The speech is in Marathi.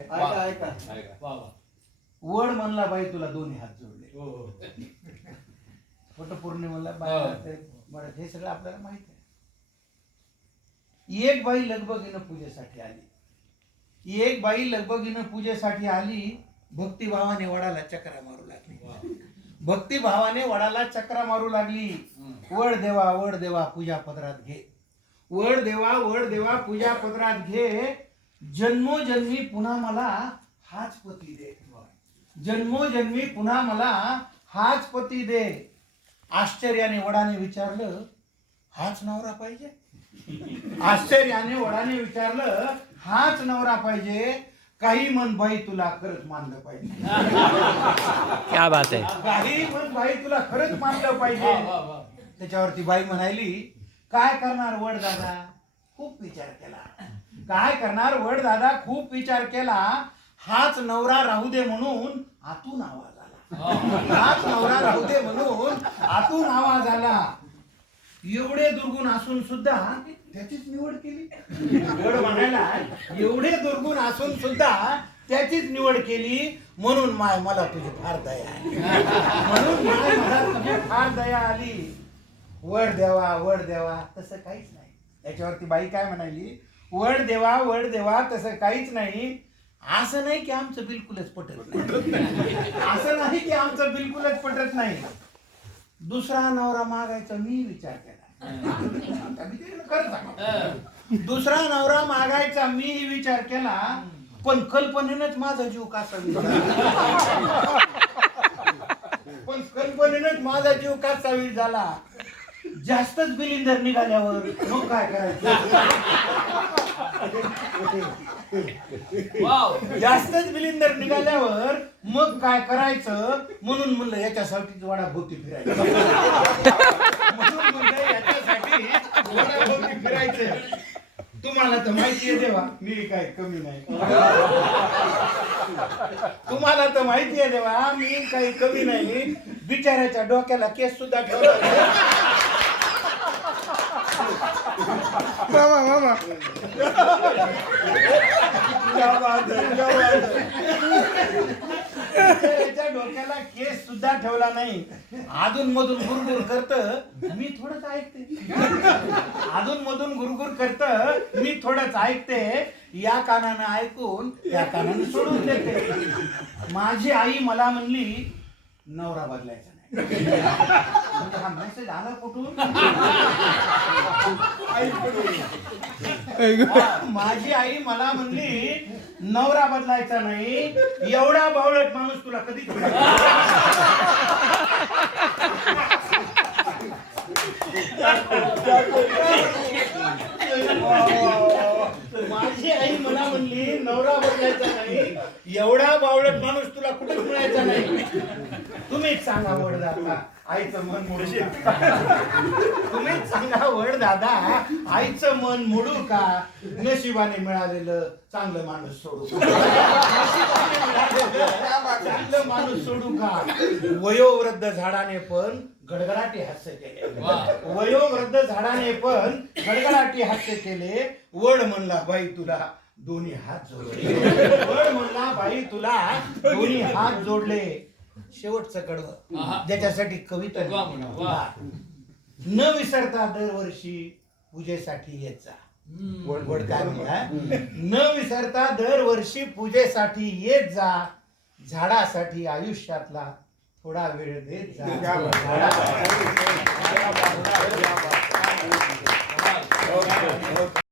ऐका ऐका. ऐका. वा वा वड म्हणला बाई तुला दोन्ही हात जोडले. हो हो. वटपौर्णिमेला हा. बायला ते बरं, हे सगळं आपल्याला माहीत आहे. एक बाई लगबगीनं पूजेसाठी आली. एक बाई लगबगीनं पूजेसाठी आली भक्तिभावाने वडाला चक्रा मारू लागली. वा भक्तिभावाने वडाला चक्रा मारू लागली. वड देवा वड देवा पूजा पदरात घे. वड देवा वड देवा पूजा पदरात घे. जन्मोजन्मी पुन्हा मला हाच पती दे. जन्मोजन्मी पुन्हा मला हाच पती दे. आश्चर्याने वडाने विचारलं हाच नवरा पाहिजे? आश्चर्याने वडाने विचारलं हाच नवरा पाहिजे? काही मन बाई तुला खरंच मानलं पाहिजे. क्या बात है. काही पण बाई तुला खरंच मानलं पाहिजे. त्याच्यावरती बाई म्हणाली काय करणार वड दादा? खूप विचार केला. काय करणार? वड दादा खूप विचार केला हाच नवरा राहू दे म्हणून आतून आवाज आला. हाच नवरा राहू दे म्हणून आतून आवाज आला. एवढे दुर्गुण असून सुद्धा त्याचीच निवड केली. वड म्हणायला. एवढे दुर्गुण असून सुद्धा त्याचीच निवड केली. म्हणून माय मला तुझी फार दया आली. म्हणून माय मला तुझी फार दया आली. वड देवा वड देवा तसं काहीच नाही. याच्यावरती बाई काय म्हणाली? वड देवा वड देवा तसं काहीच नाही. असं नाही की आमचं बिलकुलच पटत नाही. असं नाही की आमचं बिलकुलच पटत नाही. दुसरा नवरा मागायचा मी विचार केला. आता मी ते खरं सांगतो. दुसरा नवरा मागायचा मी विचार केला पण कल्पनेनंच माझा जीव कासा पण कल्पनेनंच माझा जीव कासा झाला. जास्तच बिलिंदर निघाल्यावर मग काय करायचं? वाव. जास्तच बिलिंदर निघाल्यावर मग काय करायचं? म्हणून म्हणलं याच्यासाठीच फिरायचं. म्हणून म्हणलं याच्यासाठी वडाभोवती फिरायचं. तुम्हाला तर माहिती आहे देवा मी काय कमी नाही. तुम्हाला तर माहिती आहे देवा मी काही कमी नाही. बिचाऱ्याच्या डोक्याला केस सुद्धा ठेवला मामा मामा. क्या डोक्याला केस सुद्धा ठेवला नाही. अधून मधून गुरगुर करत मी थोडंच ऐकते. अधून मधून गुरगुर करत मी थोडंच ऐकते. या कानानं ऐकून या कानानं सोडून देते. माझी आई मला म्हणली नवरा बदलायचा नाही. हा मेसेज आला कुठून? माझी आई मला म्हणली नवरा बदलायचा नाही एवढा बावळट माणूस तुला कधीच माझी आई मला म्हणली नवरा बदलायचा नाही एवढा बावळट माणूस तुला कुठेच मिळायचा नाही? तुम्हीच सांगा वड दादा. आईचं मन मोडू का? तुम्हीच सांगा वड दादा. आईचं मन मोडू का? नशिबाने मिळालेलं चांगलं माणूस सोडू का? नशिबाने मिळालेलं चांगलं माणूस सोडू का? वयोवृद्ध झाडाने पण गडगडाटी हास्य केले. वयोवृद्ध झाडाने पण गडगडाटी हास्य केले. वड म्हणला बाई तुला दोन्ही हात जोडले. वड म्हणला बाई तुला दोन्ही हात जोडले. शेवटचं कडवं. ज्याच्यासाठी कविता न विसरता दरवर्षी पूजेसाठी येत जा न विसरता दरवर्षी पूजेसाठी येत जा. झाडासाठी आयुष्यातला थोडा वेळ देत जा.